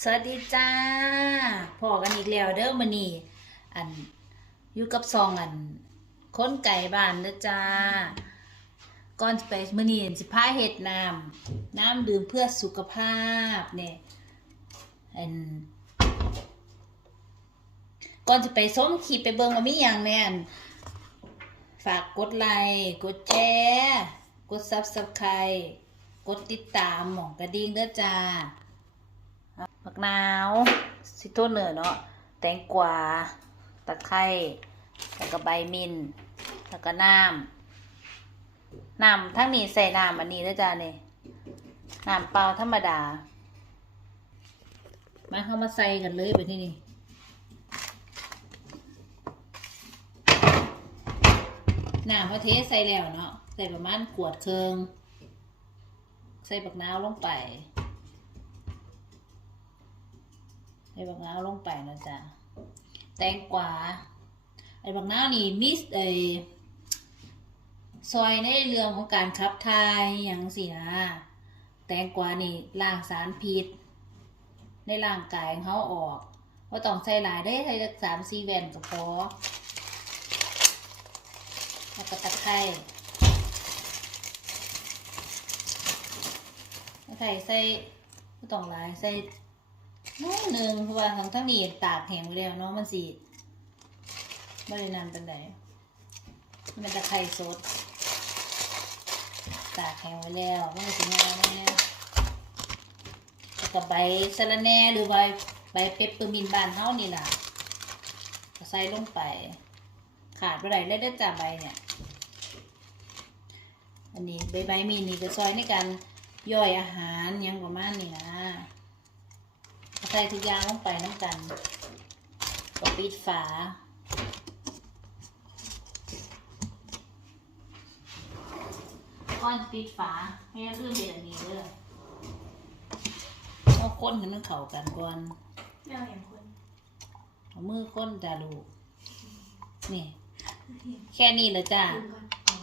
สวัสดีจ้าพอกันอีกแล้วเด้อมื้อนี้อันอยู่กับซองอันค้นไก่บ้านเด้อจ้าก่อนจะไปมื้อนี้สิพาเฮ็ดน้ำน้ำดื่มเพื่อสุขภาพเนี่ยอันก่อนจะไปส้มคลิปไปเบิ่งว่ามีหยังแน่นฝากกดไลค์กดแชร์กด Subscribe กดติดตามหมองกระดิ่งเด้อจ้า กนาวซิโตเนอร์เนาะแตงกวาตะไคร้แล้วก็ใบมินแล้วก็น้ำน้ำทั้งนี้ใส่น้ำอันนี้แล้วจ้าเนี่ยน้ำเปล่าธรรมดา มาเข้ามาใส่กันเลยไปที่นี่น้ำพอเทใส่แล้วเนาะใส่ประมาณขวดเคืองใส่ผักนาวลงไป ใส่บักนาวลงไปนะจ๊ะแตงกวาไอ้บักนาวนี่มิสเอซอยในเรื่องของการขับถ่ายอย่างสินะแตงกวานี่ล้างสารพิษ ในร่างกายของเขาออกว่าต้องใส่หลายได้ใส่สามสี่แวนก็พอแล้วก็ตะไคร้ตะไคร้ใส่ต้องหลายใส่ น้อยหนึ่งเพราะว่าทั้งทั้งนี้ตากแห้งไปแล้วเนาะมันสีไม่ได้นานเป็นไดมันตะไคร้สด ตากแห้งไว้แล้วมันสิงามแน่แล้วก็ใบสะระแหน่หรือใบใบเปปเปอร์มินบานเฮานี่ล่ะใส่ลงไป ขาดไปไหนเลยได้จ้าใบเนี่ยอันนี้ใบใบมีนนี่ก็ซอยในการย่อยอาหารยังประมาณนี้นะ ใส่ทุกอย่างลงไปน้ำกันก็ปิดฝาก่อนปิดฝาไม่ให้ลืมเห็ดอันนี้เด้อเอาค้นให้มันเข้ากันก่อนแม่เห็นคนเอามือค้นจ้าลูก นี่ แค่นี้เลยจ้าดูก่อนอ๋อ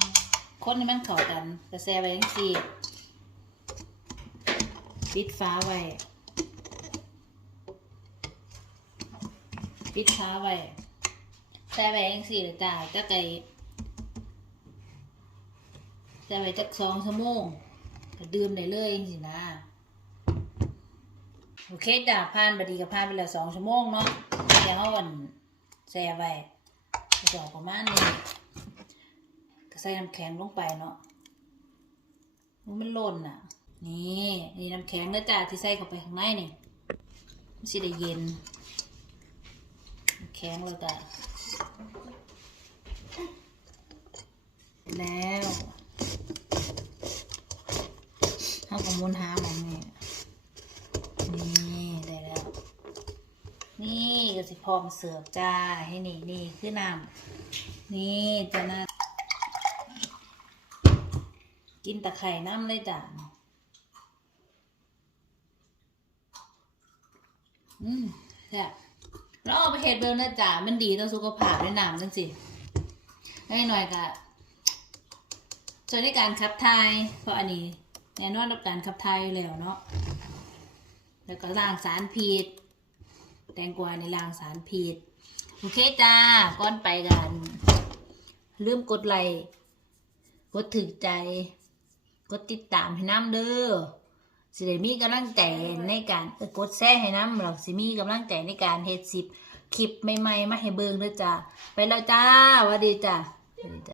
ค้นให้มันเข้ากันกระแซไว้ทั้งสี่ปิดฝาไว้ ปิดฝาไว้ใส่ไว้ทั้งสี่เลยจ้าจะไก่ใส่ไว้จักสองชั่วโมงก็ดื่มได้เลยสินะโอเคจ้าผ่านบดีกับผ่านไปแล้วสองชั่วโมงเนาะเดี๋ยววันแช่ไว้สองประมาณนี้ก็ใส่น้ำแข็งลงไปเนาะมันมันหล่นอะ นี่นี่น้ำแข็งนะจ้าที่ใส่เข้าไปข้างในนี่มันสิได้เย็น แข็งแล้วก็แล้วเอากระมุนหาหมองนี่นี่ได้แล้ว นี่ก็สิพร้อมเสิร์ฟจ้าให้นี่นี่คือน้ำนี่จะน่ากินตะไคร่น้ำเลยจ้ะอืมจ้ะ แล้วเอาไปเฮ็ดเบิ่งนะจ้ะมันดีต่อสุขภาพด้วยน้ำจังสิให้หน่อยก็ช่วยในการขับถ่ายเพราะอันนี้แน่นอนกับการขับถ่ายอยู่แล้วเนาะแล้วก็ล้างสารพิษแตงกวาในล้างสารพิษโอเคจ้าก่อนไปกันลืมกดไลค์กดถึกใจ กดติดตามให้น้ำเด้อ สิได้มีกำลังใจในการกดแชร์ให้น้ำหรอกสิมีกำลังใจในการเฮ็ดสิบคลิปใหม่ๆมาให้เบิ่งเด้อจ้าไปแล้วจ้าหวัสดีจ้าสวัสดีจ้า